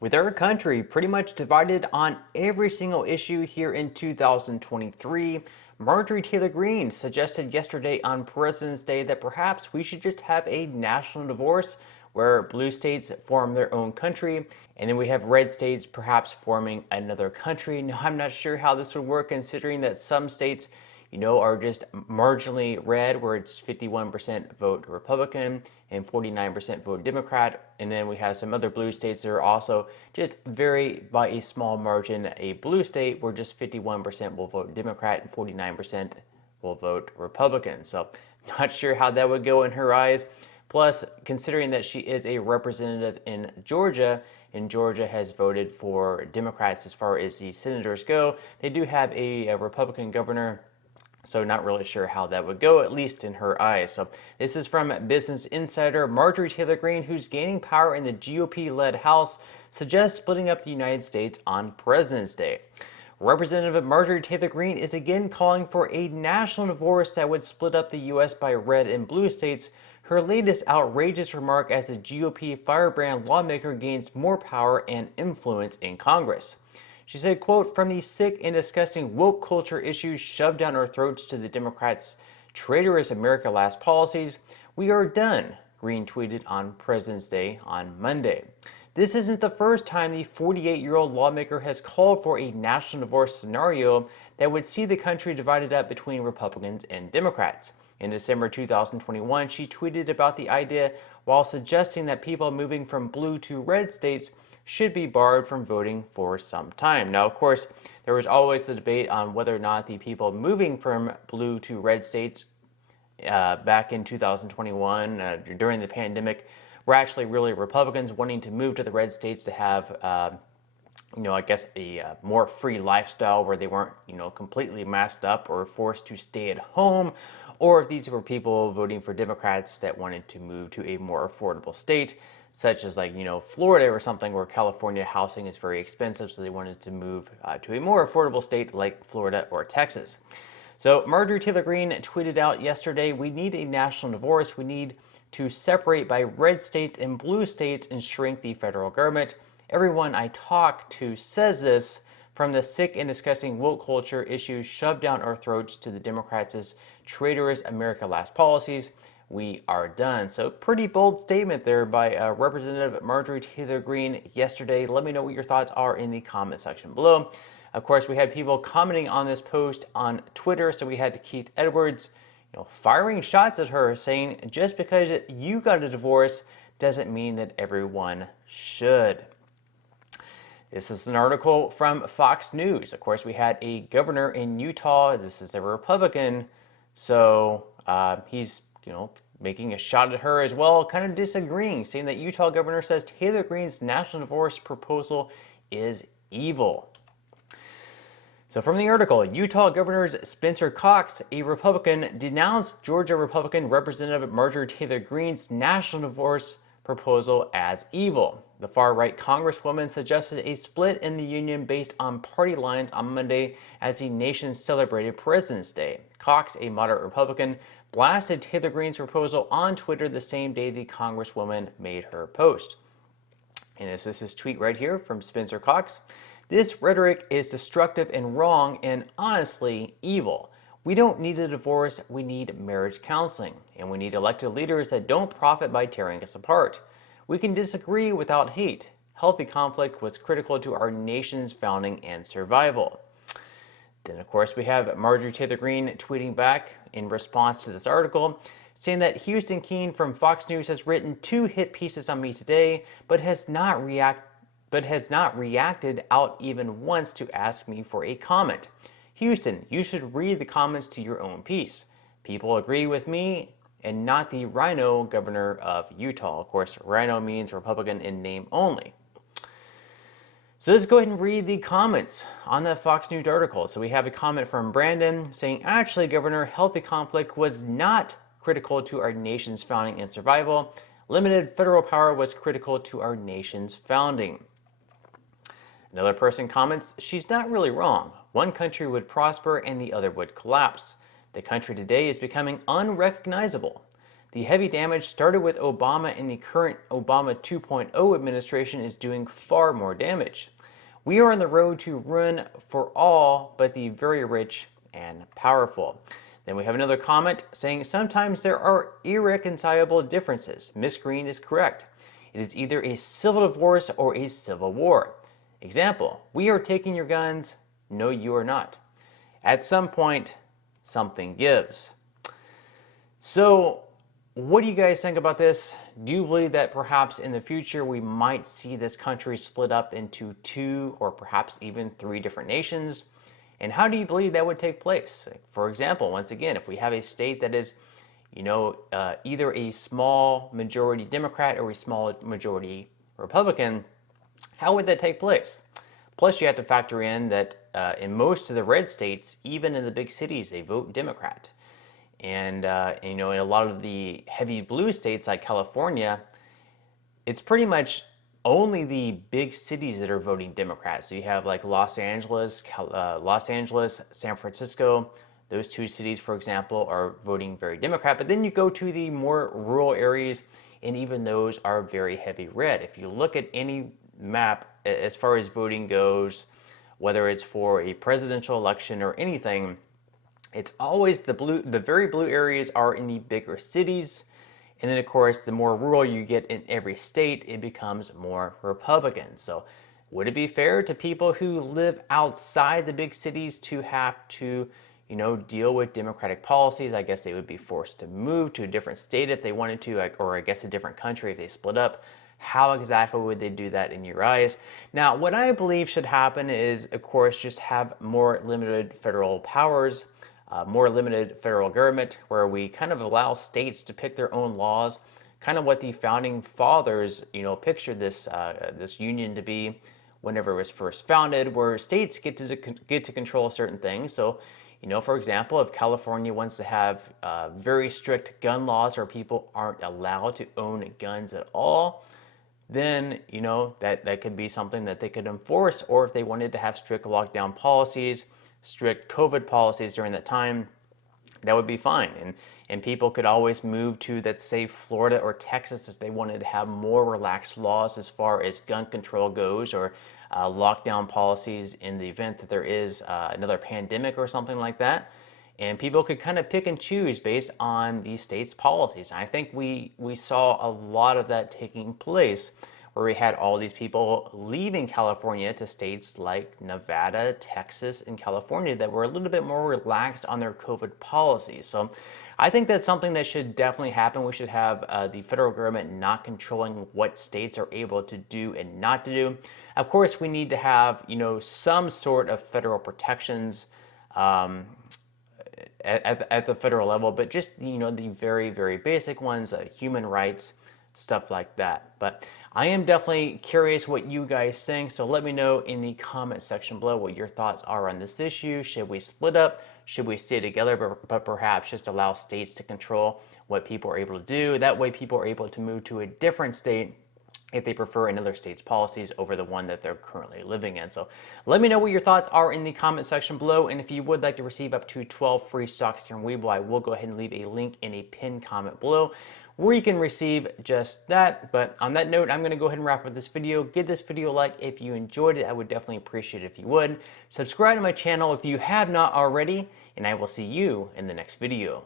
With our country pretty much divided on every single issue here in 2023, Marjorie Taylor Greene suggested yesterday on President's Day that perhaps we should just have a national divorce where blue states form their own country and then we have red states perhaps forming another country. Now, I'm not sure how this would work considering that some states are just marginally red, where it's 51% vote Republican and 49% vote Democrat. And then we have some other blue states that are also just very by a small margin a blue state, where just 51% will vote Democrat and 49% will vote Republican. So, not sure how that would go in her eyes. Plus, considering that she is a representative in Georgia, and Georgia has voted for Democrats as far as the senators go, they do have a Republican governor. So not really sure how that would go, at least in her eyes. So this is from Business Insider. Marjorie Taylor Greene, who's gaining power in the GOP-led House, suggests splitting up the United States on President's Day. Representative Marjorie Taylor Greene is again calling for a national divorce that would split up the U.S. by red and blue states, her latest outrageous remark as the GOP firebrand lawmaker gains more power and influence in Congress. She said, quote, "From the sick and disgusting woke culture issues shoved down our throats to the Democrats' traitorous America Last policies, we are done," Greene tweeted on President's Day on Monday. This isn't the first time the 48-year-old lawmaker has called for a national divorce scenario that would see the country divided up between Republicans and Democrats. In December 2021, she tweeted about the idea while suggesting that people moving from blue to red states should be barred from voting for some time. Now, of course, there was always the debate on whether or not the people moving from blue to red states back in 2021 during the pandemic were actually really Republicans wanting to move to the red states to have, I guess a more free lifestyle where they weren't, completely masked up or forced to stay at home, or if these were people voting for Democrats that wanted to move to a more affordable state, such as Florida or something, where California housing is very expensive, so they wanted to move to a more affordable state like Florida or Texas. So Marjorie Taylor Greene tweeted out yesterday, "We need a national divorce. We need to separate by red states and blue states and shrink the federal government. Everyone I talk to says this. From the sick and disgusting woke culture issues shoved down our throats to the Democrats' traitorous America Last policies, we are done." So pretty bold statement there by Representative Marjorie Taylor Greene yesterday. Let me know what your thoughts are in the comment section below. Of course, we had people commenting on this post on Twitter. So we had Keith Edwards, firing shots at her, saying just because you got a divorce doesn't mean that everyone should. This is an article from Fox News. Of course, we had a governor in Utah. This is a Republican. So he's making a shot at her as well, kind of disagreeing, saying that Utah governor says Taylor Greene's national divorce proposal is evil. So from the article, Utah Governor Spencer Cox, a Republican, denounced Georgia Republican Representative Marjorie Taylor Greene's national divorce proposal as evil. The far-right Congresswoman suggested a split in the union based on party lines on Monday as the nation celebrated President's Day. Cox, a moderate Republican, blasted Taylor Greene's proposal on Twitter the same day the Congresswoman made her post. And this is his tweet right here from Spencer Cox. "This rhetoric is destructive and wrong and honestly evil. We don't need a divorce, we need marriage counseling. And we need elected leaders that don't profit by tearing us apart. We can disagree without hate. Healthy conflict was critical to our nation's founding and survival." Then, of course, we have Marjorie Taylor Greene tweeting back in response to this article, saying that Houston Keene from Fox News has written 2 hit pieces on me today, but has not reacted out even once to ask me for a comment. Houston, you should read the comments to your own piece. People agree with me and not the Rhino governor of Utah. Of course, Rhino means Republican in name only. So let's go ahead and read the comments on that Fox News article. So we have a comment from Brandon saying, "Actually, Governor, healthy conflict was not critical to our nation's founding and survival. Limited federal power was critical to our nation's founding." Another person comments, "She's not really wrong. One country would prosper and the other would collapse. The country today is becoming unrecognizable. The heavy damage started with Obama, and the current Obama 2.0 administration is doing far more damage. We are on the road to ruin for all but the very rich and powerful. Then we have another comment saying sometimes there are irreconcilable differences. Miss Greene is correct. It is either a civil divorce or a civil war. Example, we are taking your guns. No, you are not. At some point, something gives. So, what do you guys think about this? Do you believe that perhaps in the future we might see this country split up into 2 or perhaps even 3 different nations? And how do you believe that would take place? For example, once again, if we have a state that is, either a small majority Democrat or a small majority Republican, how would that take place? Plus, you have to factor in that in most of the red states, even in the big cities, they vote Democrat. And in a lot of the heavy blue states like California, it's pretty much only the big cities that are voting Democrat. So you have like Los Angeles, San Francisco. Those 2 cities, for example, are voting very Democrat. But then you go to the more rural areas, and even those are very heavy red. If you look at any map as far as voting goes, whether it's for a presidential election or anything, it's always the very blue areas are in the bigger cities. And then, of course, the more rural you get in every state, it becomes more Republican. So would it be fair to people who live outside the big cities to have to, deal with Democratic policies? I guess they would be forced to move to a different state if they wanted to, or I guess a different country if they split up. How exactly would they do that in your eyes? Now, what I believe should happen is, of course, just have more limited federal powers. More limited federal government, where we kind of allow states to pick their own laws, kind of what the founding fathers, pictured this union to be whenever it was first founded, where states get to control certain things. So, for example, if California wants to have very strict gun laws where people aren't allowed to own guns at all, then that could be something that they could enforce. Or if they wanted to have strict lockdown policies, strict COVID policies during that time, that would be fine. And people could always move to, let's say, Florida or Texas if they wanted to have more relaxed laws as far as gun control goes, or lockdown policies in the event that there is another pandemic or something like that. And people could kind of pick and choose based on the state's policies. And I think we saw a lot of that taking place, where we had all these people leaving California to states like Nevada, Texas, and California that were a little bit more relaxed on their COVID policies. So I think that's something that should definitely happen. We should have the federal government not controlling what states are able to do and not to do. Of course, we need to have, some sort of federal protections at the federal level, but just, the very, very basic ones, human rights, stuff like that. But I am definitely curious what you guys think, so let me know in the comment section below what your thoughts are on this issue. Should we split up? Should we stay together, but perhaps just allow states to control what people are able to do? That way people are able to move to a different state if they prefer another state's policies over the one that they're currently living in. So let me know what your thoughts are in the comment section below. And if you would like to receive up to 12 free stocks here in Webull, I will go ahead and leave a link in a pinned comment below where you can receive just that. But on that note, I'm going to go ahead and wrap up this video. Give this video a like if you enjoyed it. I would definitely appreciate it if you would. Subscribe to my channel if you have not already, and I will see you in the next video.